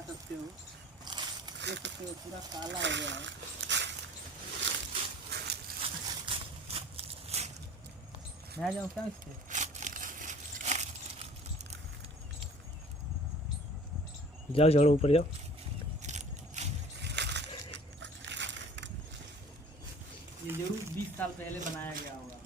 बना सकते हो। देख सकते हो पूरा काला हो गया है। मैं जाऊँ क्या इससे? जाओ झाड़ू ऊपर जाओ। ये जरूर 20 साल पहले बनाया गया होगा।